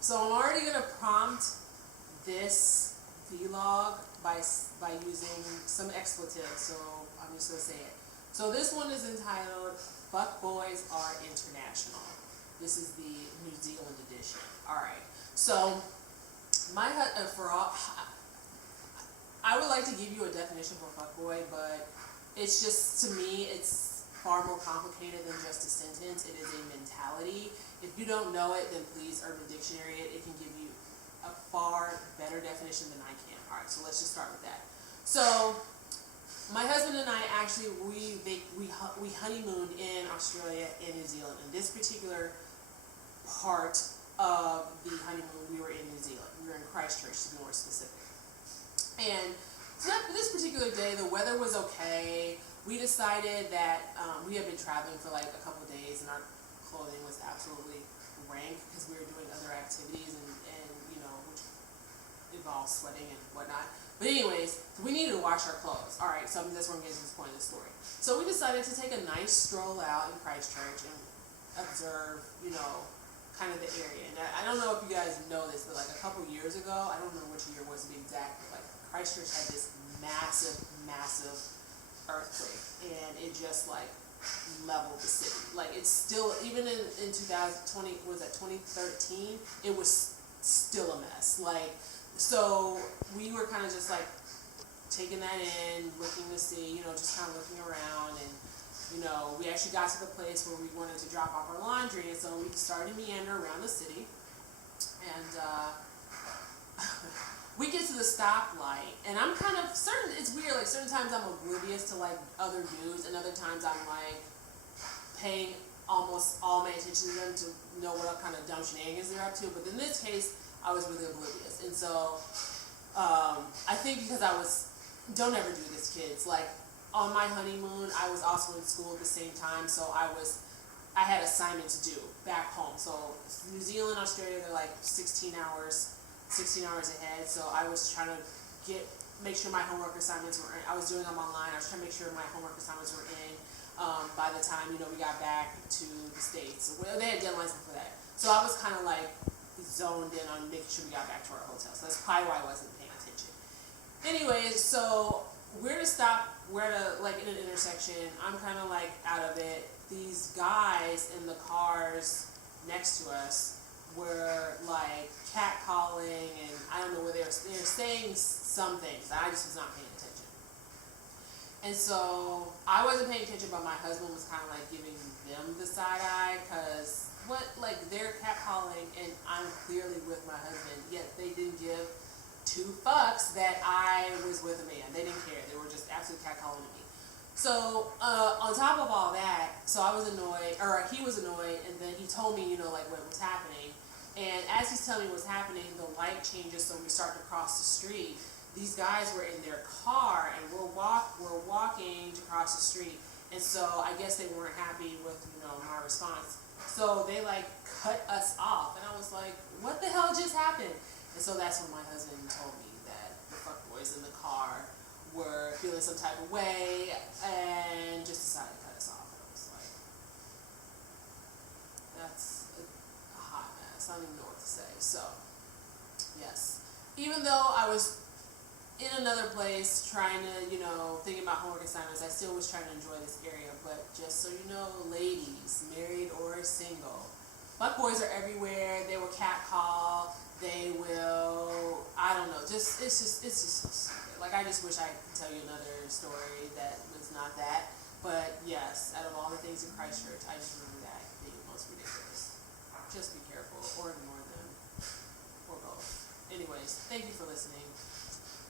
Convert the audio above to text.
So I'm already gonna prompt this vlog by using some expletives. So I'm just gonna say it. So this one is entitled "Fuck Boys Are International." This is the New Zealand edition. All right. So I would like to give you a definition for fuckboy, but it's just, to me, it's far more complicated than just a sentence. It is a mentality. If you don't know it, then please Urban Dictionary it. It can give you a far better definition than I can. All right, so let's just start with that. So my husband and I actually, we honeymooned in Australia and New Zealand. In this particular part of the honeymoon, we were in New Zealand. We were in Christchurch, to be more specific. And so this particular day, the weather was okay. We decided that we had been traveling for like a couple of days, and our clothing was absolutely rank because we were doing other activities and you know, which involves sweating and whatnot. But anyways, we needed to wash our clothes. All right, so that's where I'm getting to this point of the story. So we decided to take a nice stroll out in Christchurch and observe, you know, kind of the area. And I don't know if you guys know this, but like a couple years ago, I don't remember which year was the exact, but like Christchurch had this massive earthquake, and it just like leveled the city. Like it's still, even in 2020, was that 2013? It was still a mess. Like, so we were kind of just like taking that in, looking to see, you know, just kind of looking around, and you know, we actually got to the place where we wanted to drop off our laundry, and so we started to meander around the city, and we get to the stoplight, and I'm kind of certain, it's weird, like certain times I'm oblivious to like other dudes, and other times I'm like paying almost all my attention to them to know what kind of dumb shenanigans they're up to, but in this case, I was really oblivious. And so, I think because don't ever do this, kids, like on my honeymoon, I was also in school at the same time, so I had assignments to do back home. So New Zealand, Australia, they're like 16 hours ahead. So I was trying to make sure my homework assignments were in. I was doing them online. I was trying to make sure my homework assignments were in by the time, you know, we got back to the States. So they had deadlines for that. So I was kind of like zoned in on making sure we got back to our hotel. So that's probably why I wasn't paying attention. Anyways, so we're like in an intersection. I'm kind of like out of it. These guys in the cars next to us were like catcalling, and I don't know where they were saying some things. I just was not paying attention. And so I wasn't paying attention, but my husband was kind of like giving them the side eye, because they're catcalling, and I'm clearly with my husband, yet they didn't give two fucks that I was with a man. They didn't care. They were just absolutely catcalling me. So on top of all that, so I was annoyed, or he was annoyed, and then he told me, you know, like what was happening. And as he's telling me what's happening, the light changes, so we start to cross the street. These guys were in their car, and we're walking to cross the street. And so I guess they weren't happy with, you know, my response. So they like cut us off, and I was like, what the hell just happened? And so that's when my husband told me that the fuckboys in the car were feeling some type of way and just decided to cut us off. And I was like, that's a hot mess. I don't even know what to say. So, yes. Even though I was in another place trying to, you know, thinking about homework assignments, I still was trying to enjoy this area. But just so you know, ladies, married or single, fuckboys are everywhere. They will catcall. They will, I don't know, it's just so stupid. Like, I just wish I could tell you another story that was not that. But yes, out of all the things in Christchurch, I just remember that being the most ridiculous. Just be careful, or ignore them, or both. Anyways, thank you for listening.